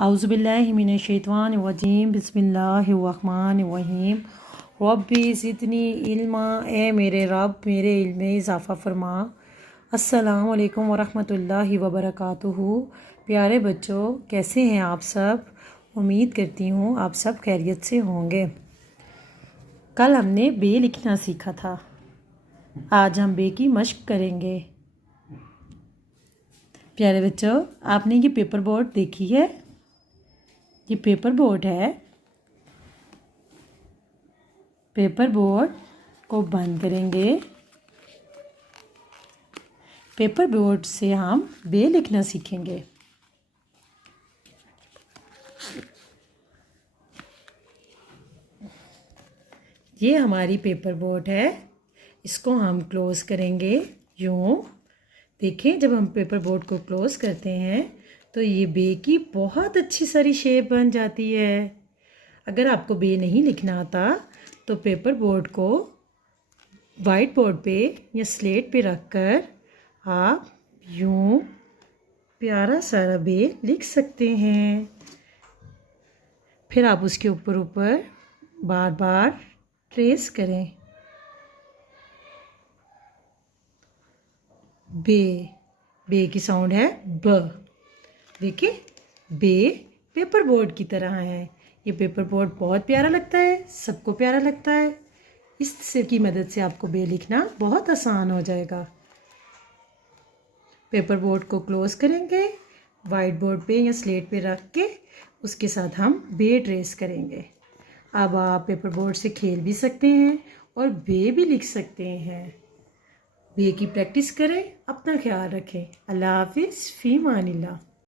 औज़ुबिल्लाहिमिनश्शैतानिर्रजीम बिस्मिल्लाहिर्रहमानिर्रहीम रब्बी ज़िदनी इल्मा। ए मेरे रब मेरे इल्म में इजाफ़ा फरमा। अस्सलामु अलैकुम वरहमतुल्लाहि वबरकातुहू। प्यारे बच्चों, कैसे हैं आप सब? उम्मीद करती हूँ आप सब खैरियत से होंगे। कल हमने बे लिखना सीखा था, आज हम बे की मश्क करेंगे। प्यारे बच्चों, आपने ये पेपर बोर्ड देखी है? ये पेपर बोर्ड है। पेपर बोर्ड को बंद करेंगे। पेपर बोर्ड से हम बे लिखना सीखेंगे। ये हमारी पेपर बोर्ड है, इसको हम क्लोज़ करेंगे यूँ। देखें, जब हम पेपर बोर्ड को क्लोज़ करते हैं तो ये बे की बहुत अच्छी सारी शेप बन जाती है। अगर आपको बे नहीं लिखना आता तो पेपर बोर्ड को वाइट बोर्ड पे या स्लेट पे रख कर आप यूँ प्यारा सारा बे लिख सकते हैं। फिर आप उसके ऊपर बार बार ट्रेस करें। बे, बे की साउंड है ब। देखिए, बे पेपर बोर्ड की तरह है। ये पेपर बोर्ड बहुत प्यारा लगता है, सबको प्यारा लगता है। इससे की मदद से आपको बे लिखना बहुत आसान हो जाएगा। पेपर बोर्ड को क्लोज़ करेंगे, वाइट बोर्ड पे या स्लेट पे रख के उसके साथ हम बे ट्रेस करेंगे। अब आप पेपर बोर्ड से खेल भी सकते हैं और बे भी लिख सकते हैं। बे की प्रैक्टिस करें, अपना ख्याल रखें। अल्लाह हाफिज़, फ़ी अमानिल्लाह।